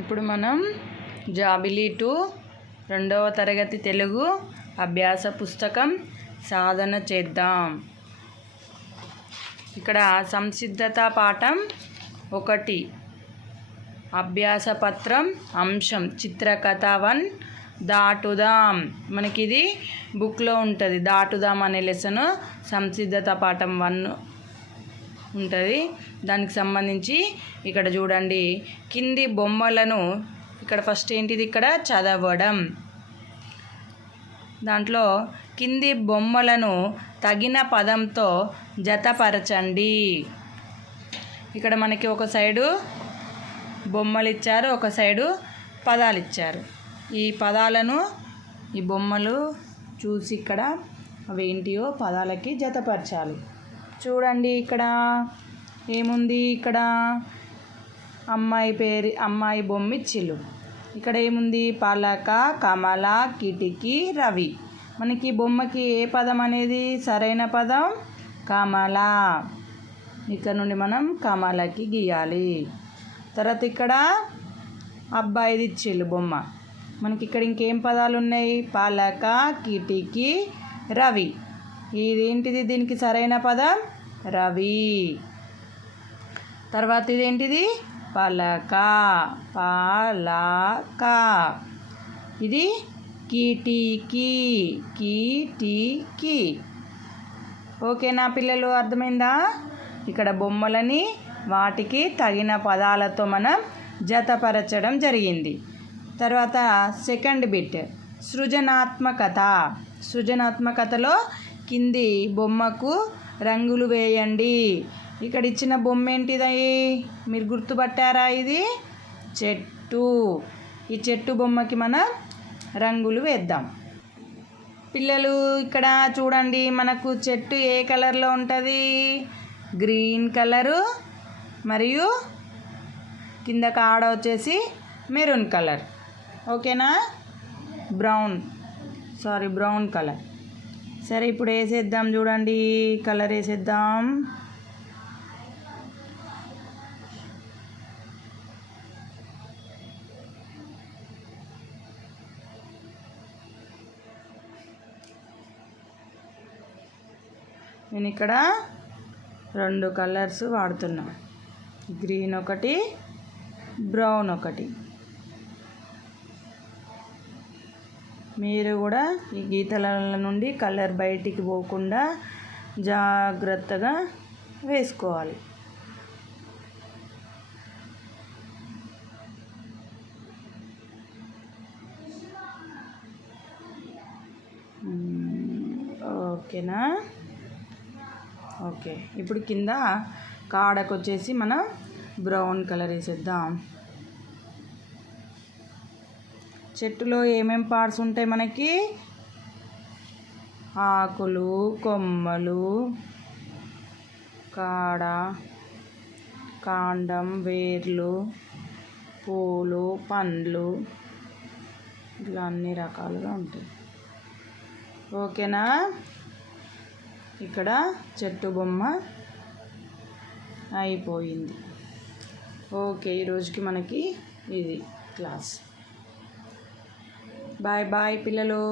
ఇప్పుడు మనం జాబిలీ 2 రెండవ తరగతి తెలుగు అభ్యాస పుస్తకం సాధన చేద్దాం. ఇక్కడ సంసిద్ధత పాఠం 1 అభ్యాస పత్రం అంశం చిత్రకథ 1 దాటుదాం. మనకి ఇది బుక్లో ఉంటుంది. దాటుదాం అనే లెసన్ సంసిద్ధత పాఠం 1 ఉంటుంది. దానికి సంబంధించి ఇక్కడ చూడండి, కింది బొమ్మలను ఇక్కడ ఫస్ట్ ఏంటిది, ఇక్కడ చదవడం. దాంట్లో కింది బొమ్మలను తగిన పదంతో జతపరచండి. ఇక్కడ మనకి ఒక సైడు బొమ్మలు ఇచ్చారు, ఒక సైడు పదాలు ఇచ్చారు. ఈ పదాలను ఈ బొమ్మలు చూసి ఇక్కడ అవి ఏంటియో పదాలకి జతపరచాలి. చూడండి ఇక్కడ ఏముంది, ఇక్కడ అమ్మాయి బొమ్మ ఇచ్చిళ్ళు. ఇక్కడ ఏముంది, పలక, కమల, కిటికీ, రవి. మనకి బొమ్మకి ఏ పదం అనేది సరైన పదం, కమల. ఇక్కడ నుండి మనం కమలకి గీయాలి. తర్వాత ఇక్కడ అబ్బాయిది ఇచ్చిళ్ళు బొమ్మ. మనకి ఇక్కడ ఇంకేం పదాలు ఉన్నాయి, పలక, కిటికీ, రవి. ఇదేంటిది, దీనికి సరైన పదం రవి. తర్వాత ఇదేంటిది, పలక, పలక. ఇది కిటికీ, కిటికీ. ఓకేనా పిల్లలు, అర్థమైందా? ఇక్కడ బొమ్మలని వాటికి తగిన పదాలతో మనం జతపరచడం జరిగింది. తర్వాత సెకండ్ బిట్ సృజనాత్మకత. సృజనాత్మకతలో కింది బొమ్మకు రంగులు వేయండి. ఇక్కడ ఇచ్చిన బొమ్మ ఏంటిది, మీరు గుర్తుపట్టారా? ఇది చెట్టు. ఈ చెట్టు బొమ్మకి మనం రంగులు వేద్దాం. పిల్లలు ఇక్కడ చూడండి, మనకు చెట్టు ఏ కలర్లో ఉంటుంది, గ్రీన్ కలరు మరియు కింద కాడ వచ్చేసి మెరూన్ కలర్. ఓకేనా, బ్రౌన్ కలర్. సరే, ఇప్పుడు వేసేద్దాం. చూడండి, కలర్ వేసేద్దాం. నేను ఇక్కడ 2 కలర్స్ వాడుతున్నా, గ్రీన్ ఒకటి, బ్రౌన్ ఒకటి. మీరు కూడా ఈ గీతల నుండి కలర్ బయటికి పోకుండా జాగ్రత్తగా వేసుకోవాలి. ఓకేనా? ఓకే, ఇప్పుడు కింద కాడకు వచ్చేసి మనం బ్రౌన్ కలర్ వేసేద్దాం. చెట్టులో ఏమేం పార్ట్స్ ఉంటాయి మనకి, ఆకులు, కొమ్మలు, కాడ, కాండం, వేర్లు, పూలు, పండ్లు, ఇట్లా అన్ని రకాలుగా ఉంటాయి. ఓకేనా? ఇక్కడ చెట్టు బొమ్మ అయిపోయింది. ఓకే, ఈరోజుకి మనకి ఇది క్లాస్. బాయ్ బాయ్ పిల్లలు.